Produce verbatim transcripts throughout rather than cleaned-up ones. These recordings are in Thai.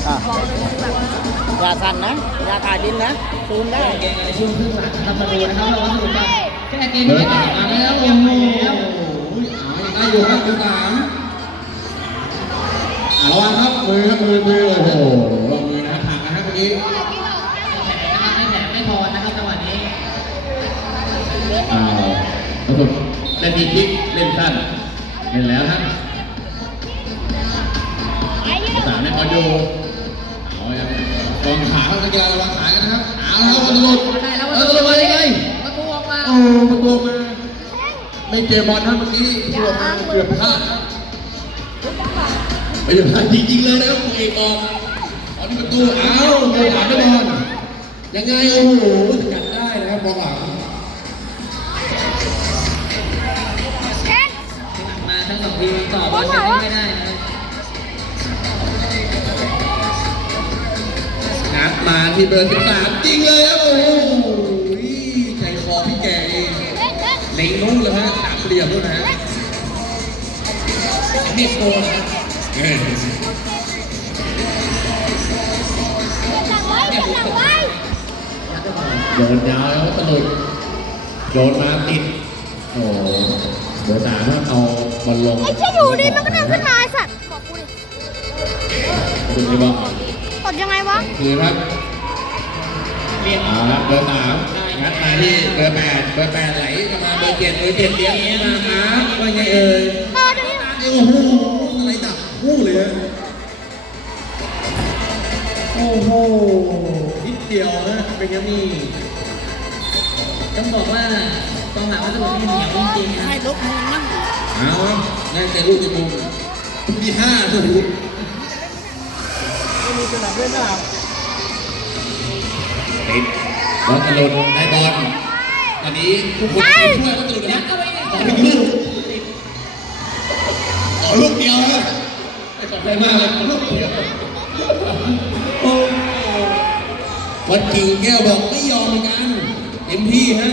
อ่ะอย่าสั่นนะอย่าขาดดินนะซูมได้เกมในช่วงครึ่งหลังนะครับมาดูนะครับเราสนุกกันแค่เกมนี้ก็มาแล้วโอ้โหเอาอยู่ครับคุณสามเอาละครับมือครับมือมือโอ้โหลงมือนะถักนะฮะเมื่อกี้ไม่แผลไม่พอนะครับจังหวะนี้อ้าวสนุกเล่นดีพลิกเล่นสั้นเล่นแล้วครับสามไม่พอดูเอาละกองขาเข้านักกีฬาระวังขากันนะครับเอาละครับบอลตลอดเออตลอดเลยไงประตูออกมาโอ้ประตูมาไม่เจอบอลนะเมื่อกี้ประตูออกมาเกือบพลาดไม่ได้พลาดจริงๆเลยนะครับตัวเองออกตอนนี้ประตูอ้าวโดนหลังได้บอลยังไงโอ้โหสกัดได้นะครับบอลหลังมาทั้งสองทีมต่อบอลกันไม่ได้นะครับงัดมาที่เบอร์สิบสามจริงเลยครับโอ้โหใจคอพี่แกเองเล็งนุ่งเลยฮะสามเหลี่ยมด้วยนะฮะเม็กโกนะโดนยาวแล้วสนุกโดนมาติดโอ้เบอร์สามเอาบอลลงไอ้เชี่ยอยู่ดีมันก็เดินขึ้นมาไอ้สัตว์บอกกูดิคุณจะบอกตดยังไงวะคือครับเรียนเอาละเบอร์สามงัดมาที่เบอร์แปดเบอร์แปดไหลจะมาเบอร์เจ็ดเบอร์เจ็ดเลี้ยงมาครับว่าไงเอ่ยเออดูดิโอ้โหอะไรดับคู่เลยฮะโอ้โหนิดเดียวนะเป็นยังมีต้องบอกว่าต้องหาว่าตัวนี้เหนียวจริงๆนะให้ลบมือมั่งเอาครับนั่นแต่ลูกในมุมที่ห้าตัวนี้ไม่มีสนามเล่นนะครับติดบอลตะลุนได้บอลตอนนี้ทุกคนช่วยบอลตะลุนนะขอไปดูขอลูกเดียวนะไม่สนใจมากเลยลูกเดียวโอ้วันกิ่งแก้วบอกไม่ยอมเหมือนกันเต็มที่ฮะ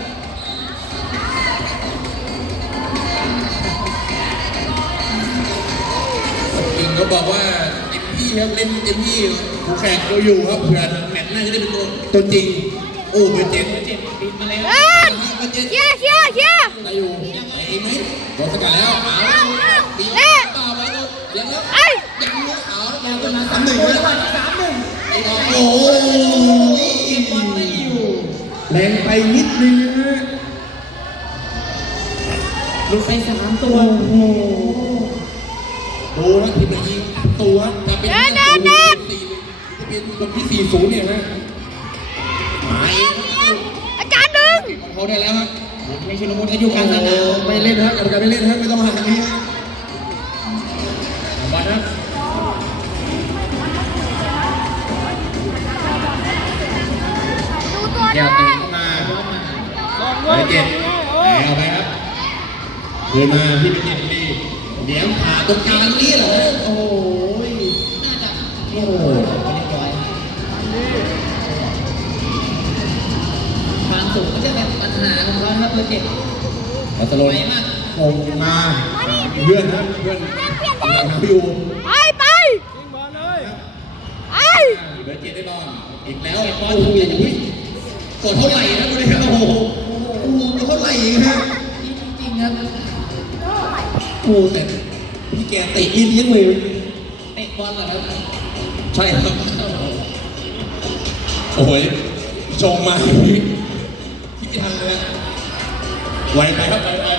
กิ่งก็บอกว่าเต็มที่ครับเล่นเต็มที่ผู้แข่งเราอยู่ครับเผื่อแมตช์หน้าจะได้เป็นตัวตัวจริงโอ้เบอร์เจ็ดเบอร์เจ็ดบินมาเลยครับเบอร์เจ็ดเชี่ยเชี่ยเชี่ยได้อยู่ไอ้ไหมโดนสกัดแล้วเอาตีต่อไปดูยังแล้วยังเนื้อเอาแล้วก็มาสามหนึ่งแล้วสามหนึ่งโอ้โหเก็บบอลไม่อยู่แรงไปนิดนึงนะฮะหลุดไปสามตัวโอ้โหดูนะทีมยิงตัวจะเป็นสี่จะเป็นแบบที่สี่ศูนย์เนี่ยฮะอาจารย์ดึงของเขาได้แล้วครับไม่ใช่ลงมุนอายุการสนามไม่เล่นครับการไม่เล่นครับไม่ต้องหานี้บอลนะดูตัวเดี๋ยวตีมาไปเจ็ดเอาไปครับเดินมาที่เป็นเจ็ดดีเดี๋ยวขาตรงกลางนี่เหรอโอ้ยน่าจะโอ้เรียบร้อยความสูงก็จะเป็นปัญหาของเขาครับเบอร์เจ็ดมาตลอดคงมาเพื่อนครับเพื่อนอยากหาพี่อูไปไปไอ้เบอร์เจ็ดได้บอลอีกแล้วโอ้โหกดเท่าไหร่นะคุณเลยครับโอ้โหเท่าไหร่ฮะจริงๆครับโอ้แต่พี่แกเตะอินยังเลยเตะบอลเหรอครับใช่ครับโอ้ยชงมาพี่พี่ทันเลยไวไปครับไวไป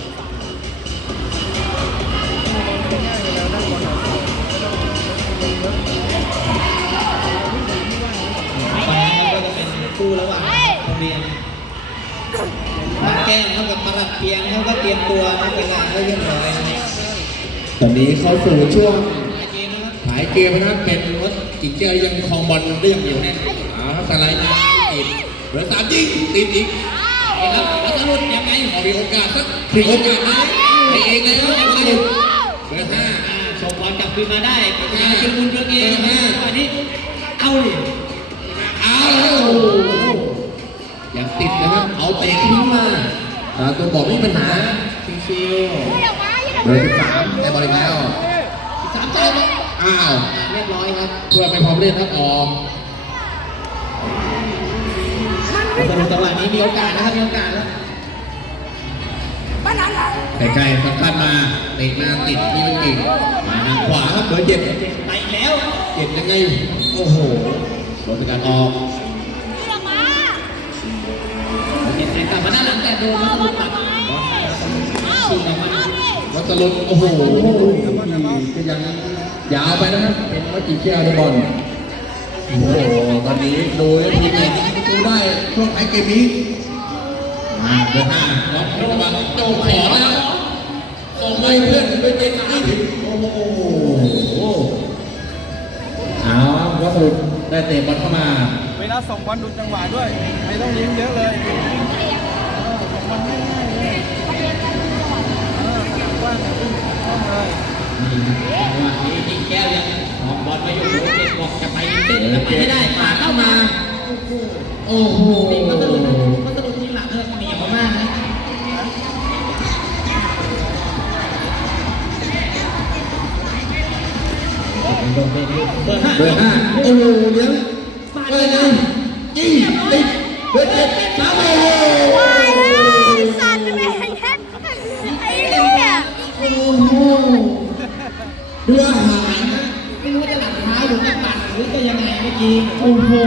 ก็จะเป็นคู่ระหว่างโรงเรียนมาแก้งเท่ากับประหลัดเพียงเขาก็เตรียมตัวมาเป็นงานเรียบร้อยตอนนี้เข้าสู่ช่วงหายเกมนะครับเป็นรถกิ่งแก้วยังคลองบอลได้อย่างเดียวแน่อ๋อสไลด์มาติดเหลือสามยิงติดอีกนะครับแล้วสรุปยังไงมีโอกาสสักมีโอกาสไหมให้เองเลยครับยังไงเบอร์ห้าส่งบอลกลับคืนมาได้งานคือคุณเพื่อนเองวันนี้เอาดิเอาแล้วยังติดนะครับเอาเตะทิ้งมาตัวบอกไม่มีปัญหาชิวๆเบอร์สิบสามได้บอลอีกแล้วสิบสามเตะอ้าวเรียบร้อยครับเพื่อไปพร้อมเล่นครับออกสรุปจังหวะนี้มีโอกาสนะครับมีโอกาสแล้วไกลๆสัมพันธ์มาเตะมาติดนี่มันกิ่งมาทางขวาครับเบอร์เจ็ดไปแล้วเจ็บยังไงโอ้โหโดนการออกเห็นกลับมาด้านหลังแต่โดนมันสลุดตัดชิงออกมาวัสลุดโอ้โหก็ยังยาวไปนะครับเป็นวัจิเชียร์บอลโอ้โหตอนนี้ดูทีมไหนที่ประตูได้ช่วงท้ายเกมนี้มาเบอร์ห้าล็อกระวังโจขอแล้วส่งไปเพื่อนไปเจ็ดไม่ถึงโอ้โหเอาวัสลุดได้เตะบอลเข้ามาเวลาส่งบอลดูจังหวะด้วย ไม่ต้องยิ้มเยอะเลยเออส่งบอลง่ายๆเลยเออขนาดกว้างเนี่ยวิ่งเข้าเลยจังหวะนี้ยิงแก้วยังออกบอลไปอยู่เจ็บบอกจะไปเต้นจะไปไม่ได้ปาเข้ามาโอ้โหติดวัสดุวัสดุทีหลังเลยเหนียวมากนะ เบอร์ห้าเบอร์ห้าโอ้โหเลี้ยงไปเลยยิงติดเบอร์เจ็ดสามโอ้โหวายเลยสัตว์ไม่ให้แค่ไอ้เนี่ยโอ้โหเรือหายไม่รู้จะหลังเท้าหรือจะปัดหรือจะยังไงเมื่อกี้โอ้โห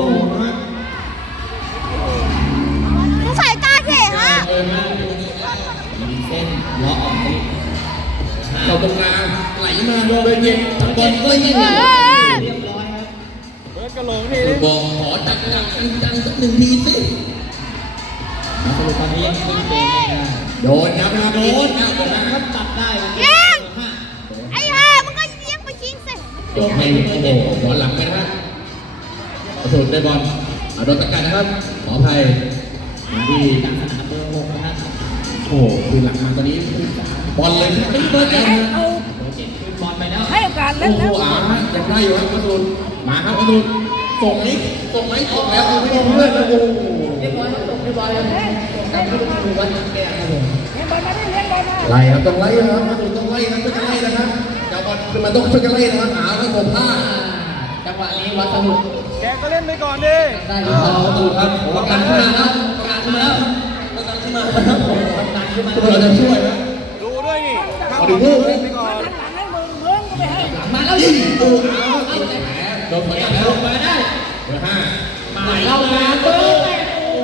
มึงใส่ตาเถอะฮะเออมามีเส้นเลาะออกไปเข้าตรงกลางไหลมาเบอร์เจ็ดบอลก็ยิงเออเรียบร้อยครับเบิร์ดกระโหลกนี่บอกขอจับจับจังๆสักหนึ่งทีสิสรุปตอนนี้ยังขึ้นเกมไม่ได้โดนครับโดนครับผมนะคครัรับบ จับได้ยิงไอ้ห่ามึงก็ยิงไปยิงสิโดนให้โอ้โหบอลหลังไปนะครับประสูได้บอลเอาโดนตะกัดนะครับขออภัยมาที่กลางสนามเบอร์หกนะครับโอ้โหคือหลังมาตอนนี้บอลเลยไม่เบอร์เจ็ดนะเบอร์เจ็ดขึ้นบอลไปแล้วให้โอกาสโอ้เล่นโหแล้วอ่าฮะยังได้อยู่ครับประสูมาครับประสูส่งนี้ส่งไหมส่งแล้วคุณผู้ชมเพื่อนโอ้โหเรียบร้อยครับจบเรียบร้อยครับกลับไปดูวัดแก้วครับผมไล่ครับต้องไล่นะครับประสูต้องไล่นะไม่จะไล่นะครับจะบอลคือมันต้องช่วยกันไล่นะครับหาแล้วผมพลาดจังหวะนี้วัดสนุกแกก็เล่นไปก่อนดิได้หรือเปล่าประสูครับผมว่าการขึ้นมาครับการขึ้นมาแล้วการขึ้นมาแล้วครับผมการขึ้นมาเราจะช่วยนะดูด้วยนี่ถ้าเอาบดิอลลูกเล่นไปก่อนมาแล้วยิยิงงโอ้โหโดนไปแล้วมาได้เบอร์ห้ามาเข้ามาเบอร์แปด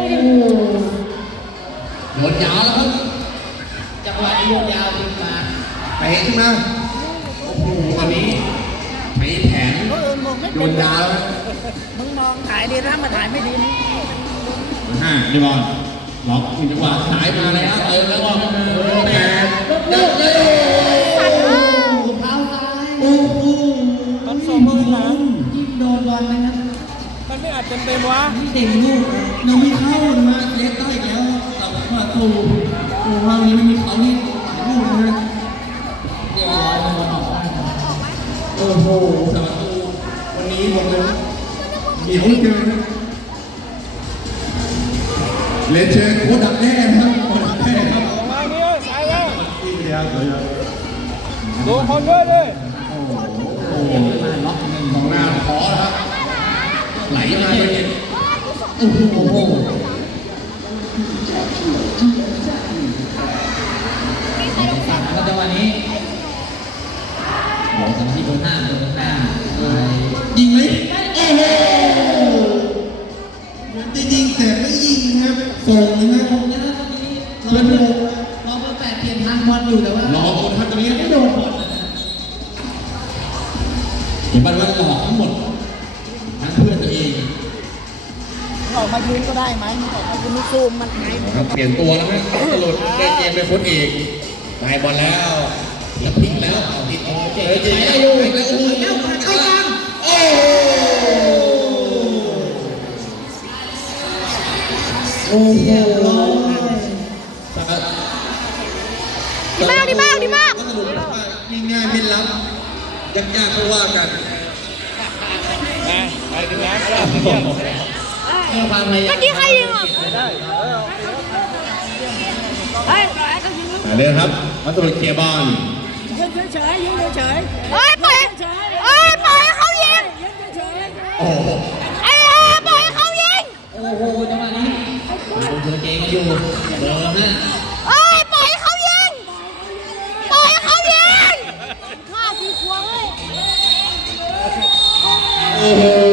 โดนยาวแล้วครับจังหวะนี้ยาวขึ้นมาเตะขึ้นมาโอ้โหวันนี้ใช้แผนโดนยาวแล้วมึงมองถ่ายดีนะมาถ่ายไม่ดีมึงห้าดีบอลล็อกอีกจังหวะสายมาแล้วเติมแล้วก็แปดยัดเลยสัตว์เออเท้าซ้ายโอ้โหมันส่งมือหลังยิงโดนบอลนะครับมันไม่อาจเต็มเต็มๆวะเต็มลูกยังไม่เข้านะฮะเล็กได้อีกแล้วกลับมาสู่โอ้ว่าวันนี้ไม่มีเขานี่ลูกนะฮะเรียบร้อยบอลออกได้ครับโอ้โหสามประตูวันนี้บอกเลยเหนียวเกินเลนเชนโคตรดักแน่นะครับโคตรดักแน่ครับออกมาเนี่ยสายแล้วที่เดียวเลยดูคนด้วยดิโอ้โหโอ้โหของหน้าขอนะครับไหลมาเลยโอ้โหสั่งแล้วจังหวะนี้โอ้จังหวะที่เบอร์ห้าเบอร์ห้าไปยิงไหมโอ้โหจะยิงแต่ไม่ยิงครับส่งนะคผรับมนะครับตอนนี้รอเบอร์รอเบอร์แปดเปลี่ยนทางบอลอยู่แต่ว่ารอคนครับตรงนี้ไม่โดนบอลเห็นบ้านว่าหลอกทั้งหมดทั้งเพื่อนตัวเองออกมายืนก็ได้ไหมมึงออกมายืนซูมมันไงครับเปลี่ยนตัวแล้วนะตลอดได้เกมเป็นโค้ชเอกได้บอลแล้วแล้วพลิกแล้วเอาติดออกเจอจริงได้อยู่แล้วเข้ากลางโอ้โอ้โหดีมากดีมากดีมากก็สรุปว่าง่ายๆไม่ล้ำยากๆก็ว่ากันไปถึงน้ำแล้วเที่ยงเพื่อความพยายามเมื่อกี้ใครยิงอ่ะได้เออเฮ้ยปล่อยให้เขายิงมาเลยครับมาสรุปเคลียร์บอลยืนเฉยๆยืนเฉยเฮ้ยปล่อยเอยู่เบอร์ห้าเอ้ยปล่อยเขายิงปล่อยเขายิงข้าสีขวางเลยโอ้โห